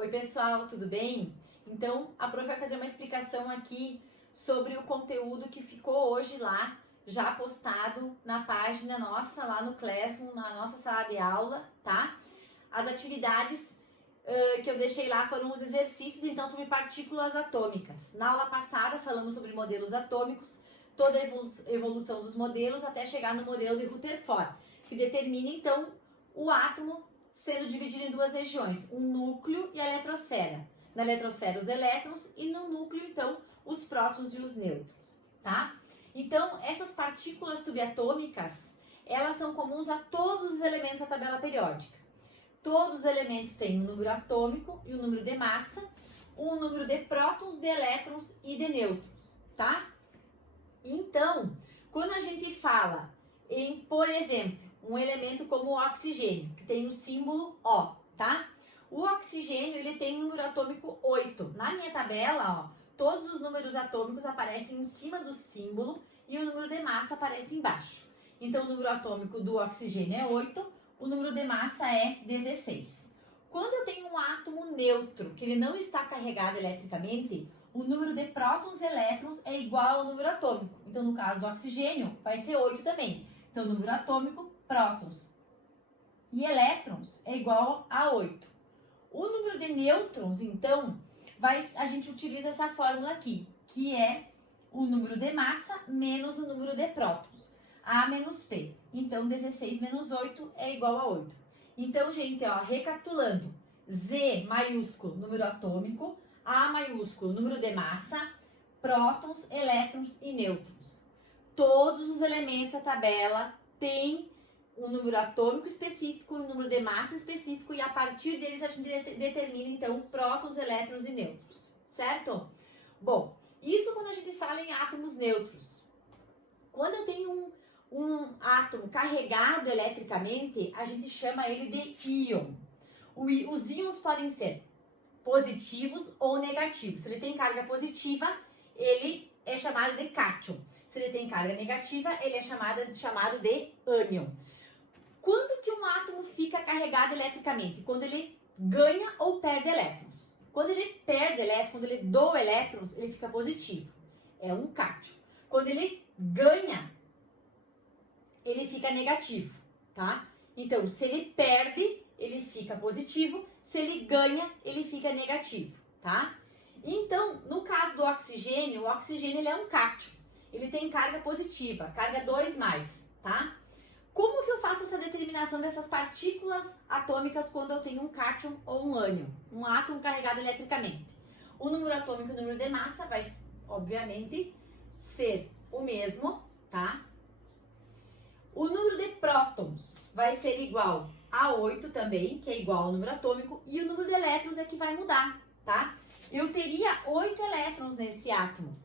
Oi pessoal, tudo bem? Então a prof vai fazer uma explicação aqui sobre o conteúdo que ficou hoje lá, já postado na página nossa, lá no Classroom, na nossa sala de aula, tá? As atividades que eu deixei lá foram os exercícios, então, sobre partículas atômicas. Na aula passada falamos sobre modelos atômicos, toda a evolução dos modelos até chegar no modelo de Rutherford, que determina então o átomo sendo dividido em duas regiões, o núcleo e a eletrosfera. Na eletrosfera os elétrons e no núcleo então os prótons e os nêutrons, tá? Então essas partículas subatômicas, elas são comuns a todos os elementos da tabela periódica. Todos os elementos têm um número atômico e um número de massa, um número de prótons, de elétrons e de nêutrons, tá? Então, quando a gente fala em, por exemplo, um elemento como o oxigênio, que tem o símbolo O, tá? O oxigênio, ele tem um número atômico 8. Na minha tabela, ó, todos os números atômicos aparecem em cima do símbolo e o número de massa aparece embaixo. Então, o número atômico do oxigênio é 8, o número de massa é 16. Quando eu tenho um átomo neutro, que ele não está carregado eletricamente, o número de prótons e elétrons é igual ao número atômico. Então, no caso do oxigênio, vai ser 8 também. Então, o número atômico, prótons e elétrons é igual a 8. O número de nêutrons, então, a gente utiliza essa fórmula aqui, que é o número de massa menos o número de prótons. A menos P. Então, 16 menos 8 é igual a 8. Então, gente, ó, recapitulando. Z maiúsculo, número atômico. A maiúsculo, número de massa. Prótons, elétrons e nêutrons. Todos os elementos da tabela têm um número atômico específico, um número de massa específico. E a partir deles a gente determina, então, prótons, elétrons e nêutrons. Certo? Bom, isso quando a gente fala em átomos neutros. Quando eu tenho um átomo carregado eletricamente, a gente chama ele de íon. Os íons podem ser positivos ou negativos. Se ele tem carga positiva, ele é chamado de cátion. Se ele tem carga negativa, ele é chamado de ânion. Quando que um átomo fica carregado eletricamente? Quando ele ganha ou perde elétrons. Quando ele perde elétrons, quando ele doa elétrons, ele fica positivo. É um cátion. Quando ele ganha, ele fica negativo, tá? Então, se ele perde, ele fica positivo. Se ele ganha, ele fica negativo, tá? Então, no caso do oxigênio, o oxigênio ele é um cátion. Ele tem carga positiva, carga 2+, tá? Como que eu faço essa determinação dessas partículas atômicas quando eu tenho um cátion ou um ânion? Um átomo carregado eletricamente. O número atômico e o número de massa vai, obviamente, ser o mesmo, tá? O número de prótons vai ser igual a 8 também, que é igual ao número atômico, e o número de elétrons é que vai mudar, tá? Eu teria 8 elétrons nesse átomo,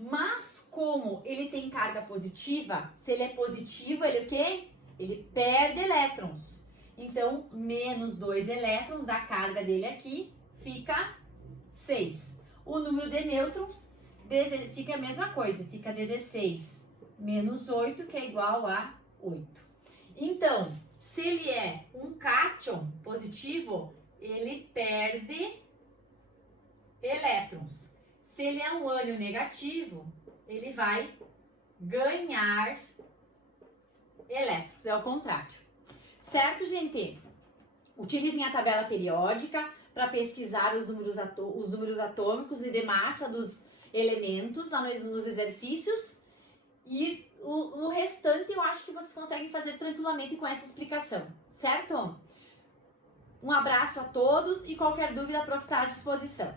mas como ele tem carga positiva, se ele é positivo, ele o quê? Ele perde elétrons. Então, menos 2 elétrons da carga dele aqui, fica 6. O número de nêutrons fica a mesma coisa, fica 16 menos 8, que é igual a 8. Então, se ele é um cátion positivo, ele perde elétrons. Se ele é um ânion negativo, ele vai ganhar elétrons. É o contrário. Certo, gente? Utilizem a tabela periódica para pesquisar os números atômicos e de massa dos elementos lá nos exercícios. E o restante eu acho que vocês conseguem fazer tranquilamente com essa explicação, certo? Um abraço a todos e qualquer dúvida a prof está à disposição.